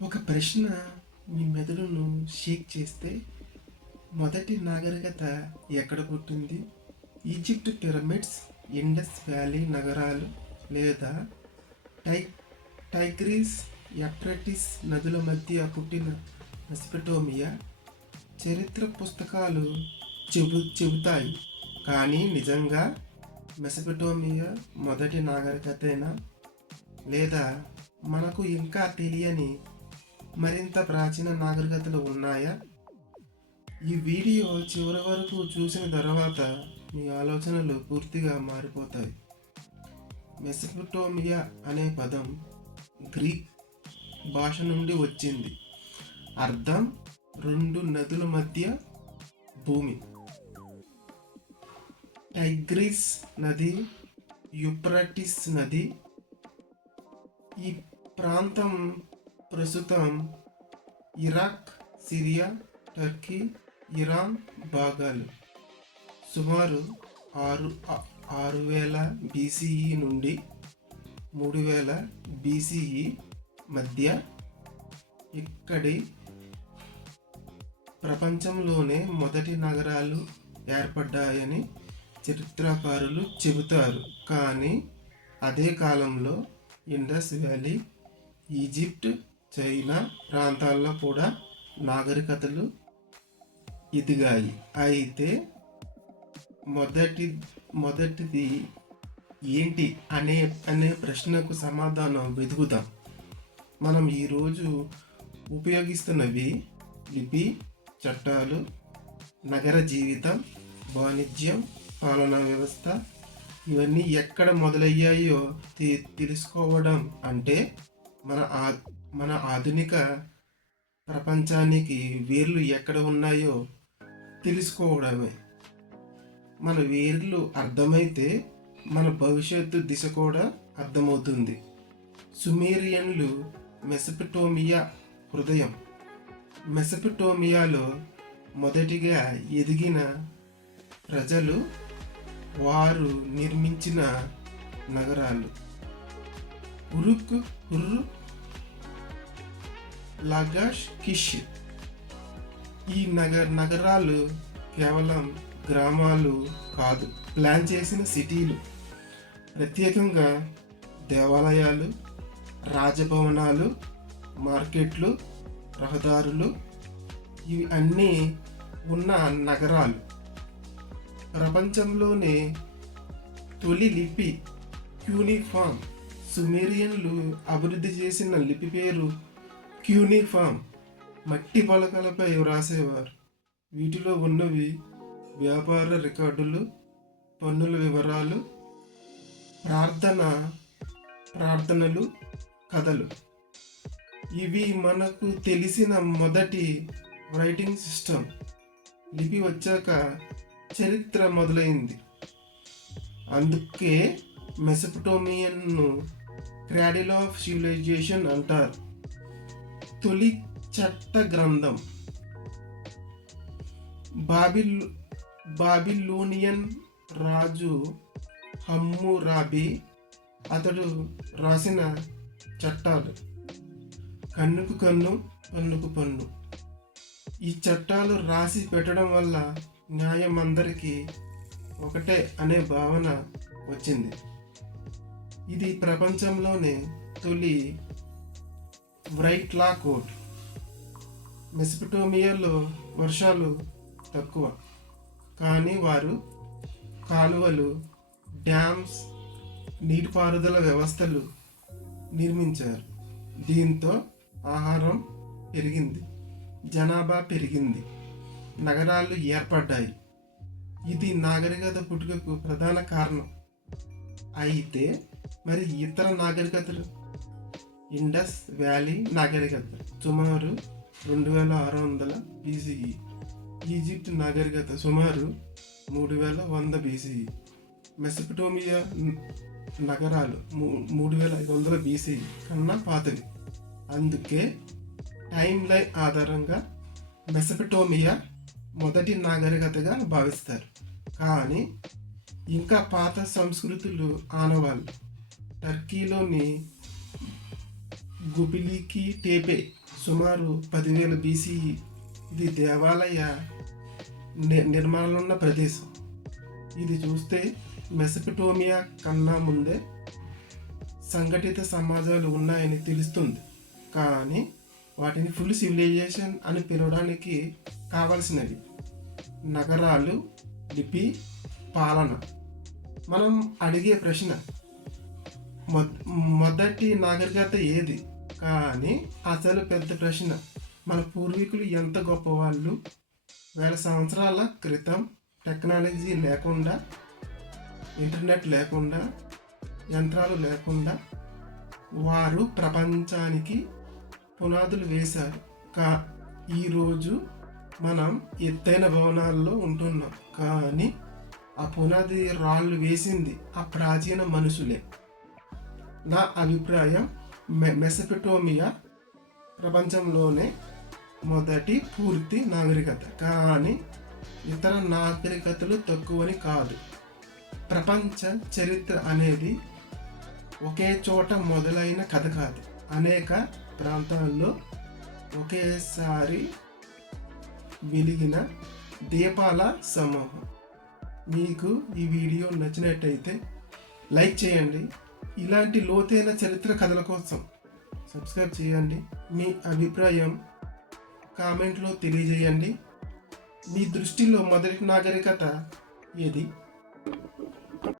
ఒక ప్రశ్న మీ మెదడును షేక్ చేస్తే మొదటి నాగరికత ఎక్కడ పుట్టింది? ఈజిప్ట్ పిరమిడ్స్, ఇండస్ వ్యాలీ నగరాలు లేదా టై టైగ్రీస్ ఎఫ్రటిస్ నదుల మధ్య పుట్టిన మెసపెటోమియా? చరిత్ర పుస్తకాలు చెబుతాయి, కానీ నిజంగా మెసపెటోమియా మొదటి నాగరికతేనా, లేదా మనకు ఇంకా తెలియని మరింత ప్రాచీన నాగరికతలు ఉన్నాయా? ఈ వీడియో చివరి వరకు చూసిన తర్వాత మీ ఆలోచనలు పూర్తిగా మారిపోతాయి. మెసపెటోమియా అనే పదం గ్రీక్ భాష నుండి వచ్చింది. అర్థం రెండు నదుల మధ్య భూమి. టైగ్రీస్ నది, యూఫ్రటీస్ నది. ఈ ప్రాంతం ప్రస్తుతం ఇరాక్, సిరియా, టర్కీ, ఇరాన్ భాగాలు. సుమారు 6000 BCE నుండి 3000 BCE మధ్య ఇక్కడి ప్రపంచంలోనే మొదటి నగరాలు ఏర్పడ్డాయని చరిత్రకారులు చెబుతారు. కానీ అదే కాలంలో ఇండస్ వ్యాలీ, ఈజిప్ట్, చైనా ప్రాంతాల్లో కూడా నాగరికతలు ఎదిగాయి. అయితే మొదటిది ఏంటి అనే ప్రశ్నకు సమాధానం వెతుకుదాం. మనం ఈరోజు ఉపయోగిస్తున్నవి లిపి, చట్టాలు, నగర జీవితం, వాణిజ్యం, పాలనా వ్యవస్థ. ఇవన్నీ ఎక్కడ మొదలయ్యాయో తెలుసుకోవడం అంటే మన ఆధునిక ప్రపంచానికి వేర్లు ఎక్కడ ఉన్నాయో తెలుసుకోవడమే. మన వేర్లు అర్థమైతే మన భవిష్యత్తు దిశ కూడా అర్థమవుతుంది. సుమేరియన్లు మెసపెటోమియా హృదయం. మెసపెటోమియాలో మొదటిగా ఎదిగిన ప్రజలు, వారు నిర్మించిన నగరాలు ఉరుక్, హుర్రు, లగాష్, కిష్. ఈ నగరాలు కేవలం గ్రామాలు కాదు, ప్లాన్ చేసిన సిటీలు. ప్రత్యేకంగా దేవాలయాలు, రాజభవనాలు, మార్కెట్లు, రహదారులు, ఇవి అన్నీ ఉన్న నగరాలు. ప్రపంచంలోనే తొలి లిపి క్యూనిఫామ్. సుమేరియన్లు అభివృద్ధి చేసిన లిపి పేరు క్యూనిఫామ్. మట్టి పలకలపై వ్రాసేవారు. వీటిలో ఉన్నవి వ్యాపార రికార్డులు, పన్నుల వివరాలు, ప్రార్థనలు, కథలు. ఇవి మనకు తెలిసిన మొదటి రైటింగ్ సిస్టమ్. లిపి వచ్చాక చరిత్ర మొదలైంది. అందుకే మెసపెటోమియన్ను క్రాడిల్ ఆఫ్ సివిలైజేషన్ అంటారు. తొలి చట్ట గ్రంథం బాబిలోనియన్ రాజు హమ్మురాబి. అతడు రాసిన చట్టాలు కన్నుకు కన్ను, పన్నుకు పన్ను. ఈ చట్టాలు రాసి పెట్టడం వల్ల న్యాయం అందరికీ ఒకటే అనే భావన వచ్చింది. ఇది ప్రపంచంలోనే తొలి బ్రైట్ లా కోడ్. మెసపెటోమియాలో వర్షాలు తక్కువ, కానీ వారు కాలువలు, డ్యామ్స్, నీటిపారుదల వ్యవస్థలు నిర్మించారు. దీంతో ఆహారం పెరిగింది, జనాభా పెరిగింది, నగరాలు ఏర్పడ్డాయి. ఇది నాగరికత పుట్టుకకు ప్రధాన కారణం. అయితే మరి ఇతర నాగరికతలు? ఇండస్ వ్యాలీ నాగరికత సుమారు 2600 BCE. ఈజిప్ట్ నాగరికత సుమారు 3100 BCE. మెసపెటోమియా నగరాలు 3500 BCE కన్నా పాతవి. అందుకే టైం లైన్ ఆధారంగా మెసపెటోమియా మొదటి నాగరికతగా భావిస్తారు. కానీ ఇంకా పాత సంస్కృతులు ఆనవాళ్ళు. టర్కీలోని గుబిలికి టేపే సుమారు 10,000 BCE. ఇది దేవాలయ నిర్మాణాలున్న ప్రదేశం. ఇది చూస్తే మెసపటోమియా కన్నా ముందే సంఘటిత సమాజాలు ఉన్నాయని తెలుస్తుంది. కానీ వాటిని ఫుల్ సివిలైజేషన్ అని పిలవడానికి కావలసినవి నగరాలు, లిపి, పాలన. మనం అడిగే ప్రశ్న మొదటి నాగరికత ఏది? కానీ అసలు పెద్ద ప్రశ్న మన పూర్వీకులు ఎంత గొప్పవాళ్ళు. 1000 సంవత్సరాల క్రితం టెక్నాలజీ లేకుండా, ఇంటర్నెట్ లేకుండా, యంత్రాలు లేకుండా వారు ప్రపంచానికి పునాదులు వేశారు. ఈరోజు మనం ఎత్తైన భవనాల్లో ఉంటున్నాం, కానీ ఆ పునాది రాళ్ళు వేసింది ఆ ప్రాచీన మనుషులే. నా అభిప్రాయం మెసపటోమియా ప్రపంచంలోనే మొదటి పూర్తి నాగరికత, కానీ ఇతర నాగరికతలు తక్కువని కాదు. ప్రపంచ చరిత్ర అనేది ఒకే చోట మొదలైన కథ కాదు. అనేక ప్రాంతాల్లో ఒకేసారి వెలిగిన దీపాల సమూహం. మీకు ఈ వీడియో నచ్చినట్టయితే లైక్ చేయండి. ఇలాంటి లోతైన చరిత్ర కథల కోసం సబ్స్క్రైబ్ చేయండి. మీ అభిప్రాయం కామెంట్లో తెలియజేయండి. మీ దృష్టిలో మొదటి నాగరికత ఏది?